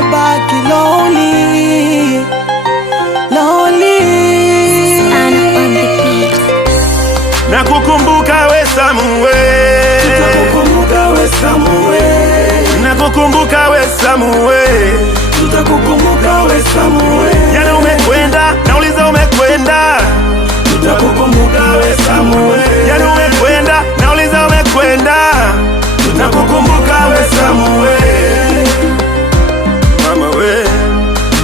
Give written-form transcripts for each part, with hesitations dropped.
nimebaki lonely, lonely. Nakukumbuka we Samuel, Tutakukumbuka we Samuel, nakukumbuka we Samuel, tutakukumbuka we Samuel. Yana umekwenda, nauliza umekwenda. Tutakukumbuka we Samuel, Yana umekwenda, nauliza umekwenda. tutakukumbuka we Samuel. Mama we,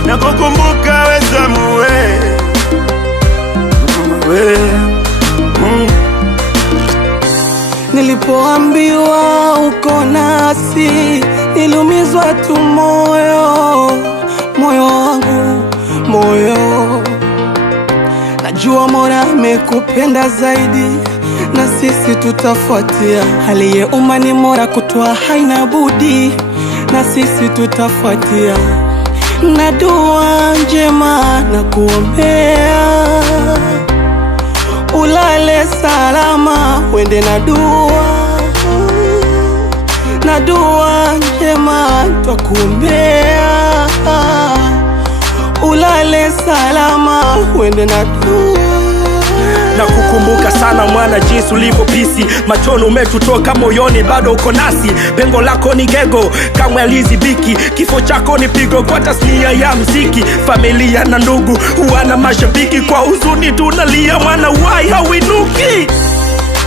nakukumbuka we Samuel, mama we. Nilipoambiwa uko nasi, niliumizwa tu moyo, moyo wangu, moyo. Najua Mola amekupenda zaidi, na sisi tutafuatia. Aliyeumba ni Mola, kutoa haina budi, na sisi tutafuatia. Na dua njema na kuombea, ulale salama, wende na dua njema twakuombea. Ulale salama, wende na dua. Nakukumbuka sana mwana, jinsi ulivyopisi, machoni umetutoka, moyoni bado uko nasi. Pengo lako ni gego, kamwe alizibiki. Kifo chako ni pigo kwa tasnia ya mziki. Familia na ndugu wana mashabiki, kwa huzuni tunalia, mwana wai hawinuki.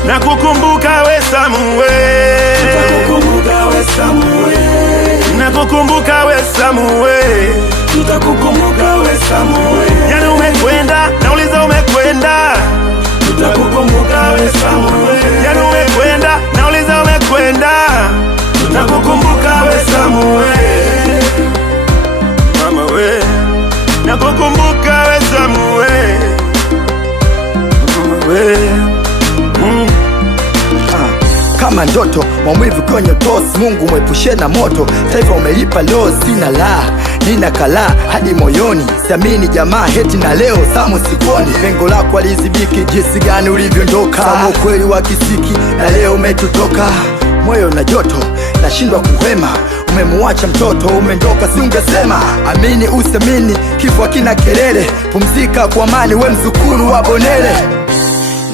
Nakukumbuka we Samuel, Tutakukumbuka we Samuel, nakukumbuka we Samuel, tutakukumbuka we Samuel. Yana umekwenda, nauliza umekwenda. Tutakukumbuka we Samuel, Yana umekwenda, nauliza umekwenda. tutakukumbuka we Samuel. Mama we, nakukumbuka we Samuel, mama we. Kama ndoto maumivu kwenye tosi, Mungu mwepushe na moto. Taifa umelipa leo, sina la nina kala hadi moyoni. Siamini jamaa heti na leo Samu sikuoni. Pengo lako alizibiki, jinsi gani ulivyoondoka. Samu kweli wa kisiki, na leo umetutoka. Moyo na joto, nashindwa kuhema. Umemuacha mtoto, umendoka, si ungesema. Amini usemini, kifo kina kelele. Pumzika kwa amani, we mzukuru wa Bonele.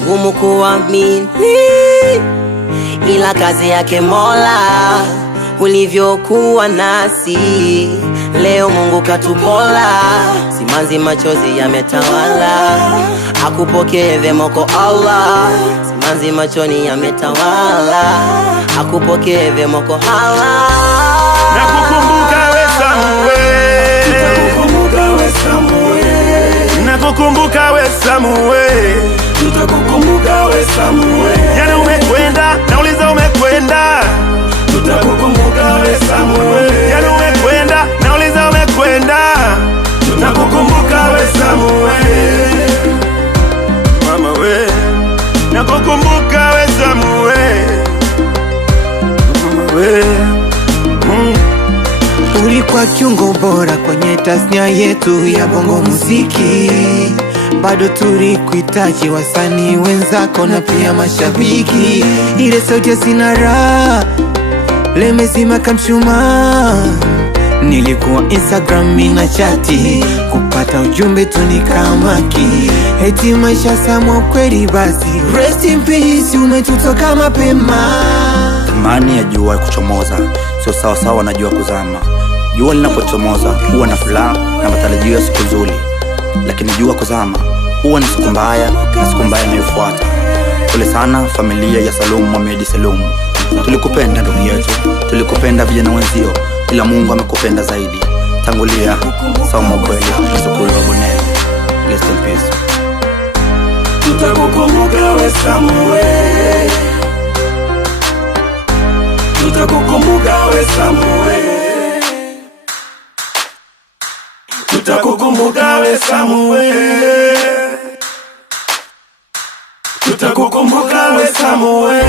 Ngumu kuamini, ila kazi yake Mola. Ulivyokuwa nasi leo, Mungu katupola. Simanzi machozi yametawala, akupokee vyema kwa Allah. Simanzi machoni yametawala, akupokee vyema kwa Allah. Nakukumbuka we Samuel, Tutakukumbuka we Samuel, nakukumbuka we Samuel, tutakukumbuka we Samuel. Yana umekwenda, nauliza umekwenda. Tutakukumbuka we Samuel, Yana umekwenda, nauliza umekwenda. tutakukumbuka we Samuel. Mama we, nakukumbuka we Samuel, mama we. Ulikuwa kiungo bora kwenye tasnia yetu ya bongo muziki. Bado tulikuhitaji wasanii wenzako na pia mashabiki. Ile sauti ya sinara lemezima kamshuma. Nilikuwa Instagram mina chati, kupata ujumbe tu nikamaki. Eti maisha Samu kweli basi, rest in peace, umetutoka mapema. Imani ya jua kuchomoza sio sawa sawa na jua kuzama. Jua linapochomoza huwa na furaha na matarajio ya siku nzuri, lakini jua kuzama huwa ni siku mbaya na siku mbaya inayofuata. Pole sana familia ya Salum Mohamed Salum. Tulikupenda ndugu yetu, tulikupenda vijana wenzio, ila Mungu amekupenda zaidi. Tangulia Samu kweli, mzukuru wa Bonele. Rest in peace. Tutakukumbuka we Samuel, tutakukumbuka we Samuel, tutakukumbuka we Samuel, tutakukumbuka we Samuel.